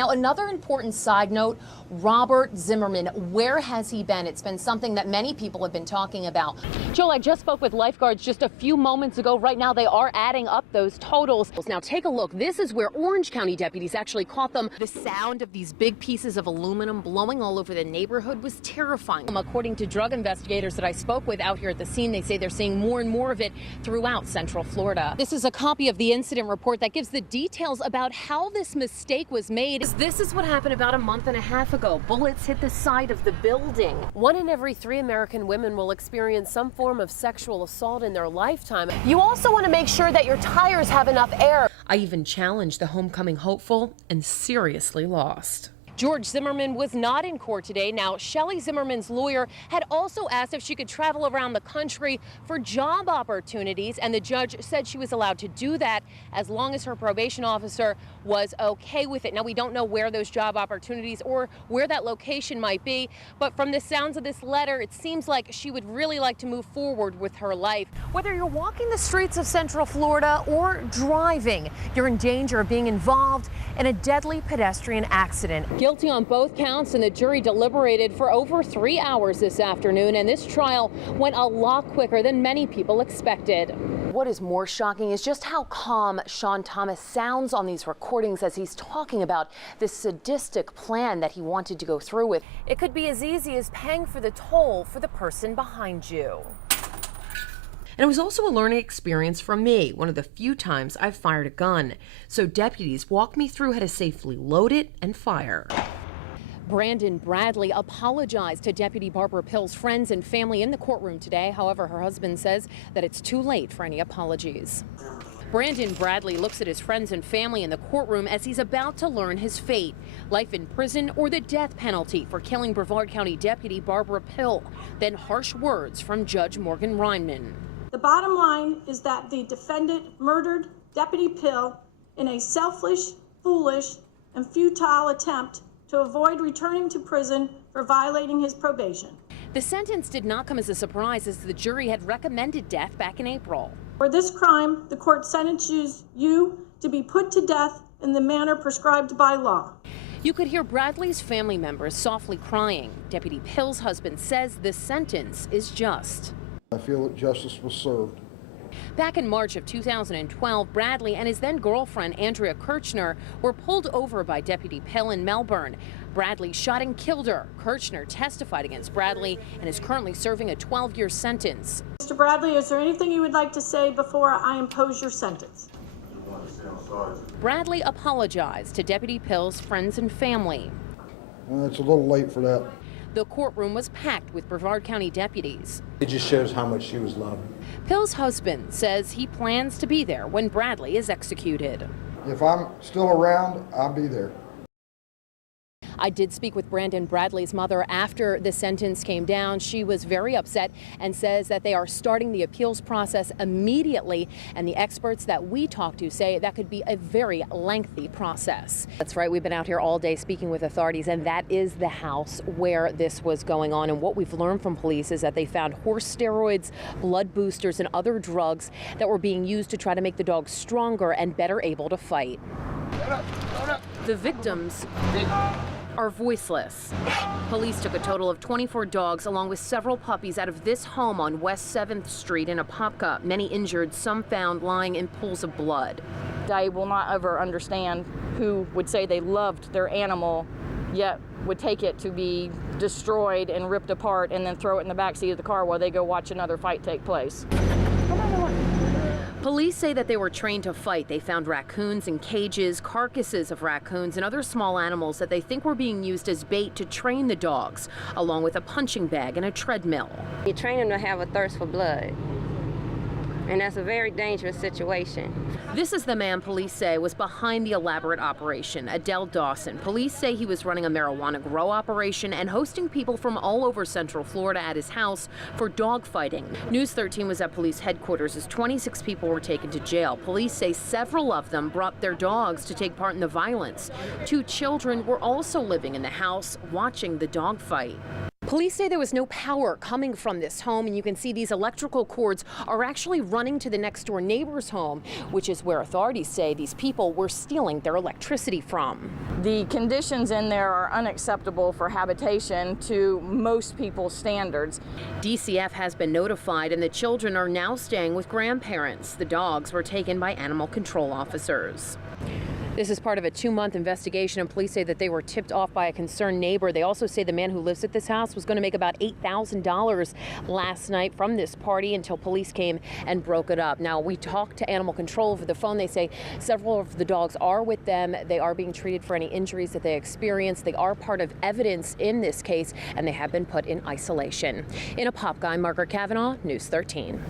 Now, another important side note, Robert Zimmerman, where has he been? It's been something that many people have been talking about. Joel, I just spoke with lifeguards just a few moments ago. Right now, they are adding up those totals. Now, take a look. This is where Orange County deputies actually caught them. The sound of these big pieces of aluminum blowing all over the neighborhood was terrifying. According to drug investigators that I spoke with out here at the scene, they say they're seeing more and more of it throughout Central Florida. This is a copy of the incident report that gives the details about how this mistake was made. This is what happened about a month and a half ago. Bullets hit the side of the building. 1 in every 3 American women will experience some form of sexual assault in their lifetime. You also want to make sure that your tires have enough air. I even challenged the homecoming hopeful and seriously lost. George Zimmerman was not in court today. Now, Shelley Zimmerman's lawyer had also asked if she could travel around the country for job opportunities, and the judge said she was allowed to do that as long as her probation officer was okay with it. Now, we don't know where those job opportunities or where that location might be, but from the sounds of this letter, it seems like she would really like to move forward with her life. Whether you're walking the streets of Central Florida or driving, you're in danger of being involved in a deadly pedestrian accident. Guilty on both counts, and the jury deliberated for over 3 hours this afternoon, and this trial went a lot quicker than many people expected. What is more shocking is just how calm Sean Thomas sounds on these recordings as he's talking about this sadistic plan that he wanted to go through with. It could be as easy as paying for the toll for the person behind you. And it was also a learning experience for me, one of the few times I've fired a gun. So deputies walked me through how to safely load it and fire. Brandon Bradley apologized to Deputy Barbara Pill's friends and family in the courtroom today. However, her husband says that it's too late for any apologies. Brandon Bradley looks at his friends and family in the courtroom as he's about to learn his fate: life in prison or the death penalty for killing Brevard County Deputy Barbara Pill. Then harsh words from Judge Morgan Reinman. The bottom line is that the defendant murdered Deputy Pill in a selfish, foolish, and futile attempt to avoid returning to prison for violating his probation. The sentence did not come as a surprise, as the jury had recommended death back in April. For this crime, the court sentences you to be put to death in the manner prescribed by law. You could hear Bradley's family members softly crying. Deputy Pill's husband says the sentence is just. I feel that justice was served. Back in March of 2012, Bradley and his then girlfriend Andrea Kirchner were pulled over by Deputy Pill in Melbourne. Bradley shot and killed her. Kirchner testified against Bradley and is currently serving a 12-year sentence. Mr. Bradley, is there anything you would like to say before I impose your sentence? Bradley apologized to Deputy Pill's friends and family. It's a little late for that. The courtroom was packed with Brevard County deputies. It just shows how much she was loved. Pill's husband says he plans to be there when Bradley is executed. If I'm still around, I'll be there. I did speak with Brandon Bradley's mother after the sentence came down. She was very upset and says that they are starting the appeals process immediately. And the experts that we talked to say that could be a very lengthy process. That's right. We've been out here all day speaking with authorities, and that is the house where this was going on. And what we've learned from police is that they found horse steroids, blood boosters, and other drugs that were being used to try to make the dogs stronger and better able to fight. The victims are voiceless. Police took a total of 24 dogs along with several puppies out of this home on West 7th Street in Apopka. Many injured, some found lying in pools of blood. I will not ever understand who would say they loved their animal, yet would take it to be destroyed and ripped apart and then throw it in the backseat of the car while they go watch another fight take place. Police say that they were trained to fight. They found raccoons in cages, carcasses of raccoons, and other small animals that they think were being used as bait to train the dogs, along with a punching bag and a treadmill. You train them to have a thirst for blood, and that's a very dangerous situation. This is the man police say was behind the elaborate operation, Adele Dawson. Police say he was running a marijuana grow operation and hosting people from all over Central Florida at his house for dog fighting. News 13 was at police headquarters as 26 people were taken to jail. Police say several of them brought their dogs to take part in the violence. 2 children were also living in the house watching the dog fight. Police say there was no power coming from this home, and you can see these electrical cords are actually running to the next door neighbor's home, which is where authorities say these people were stealing their electricity from. The conditions in there are unacceptable for habitation to most people's standards. DCF has been notified, and the children are now staying with grandparents. The dogs were taken by animal control officers. This is part of a 2-month investigation, and police say that they were tipped off by a concerned neighbor. They also say the man who lives at this house was going to make about $8,000 last night from this party until police came and broke it up. Now, we talked to animal control over the phone. They say several of the dogs are with them. They are being treated for any injuries that they experienced. They are part of evidence in this case, and they have been put in isolation. In Apopka, I'm Margaret-Ann, News 13.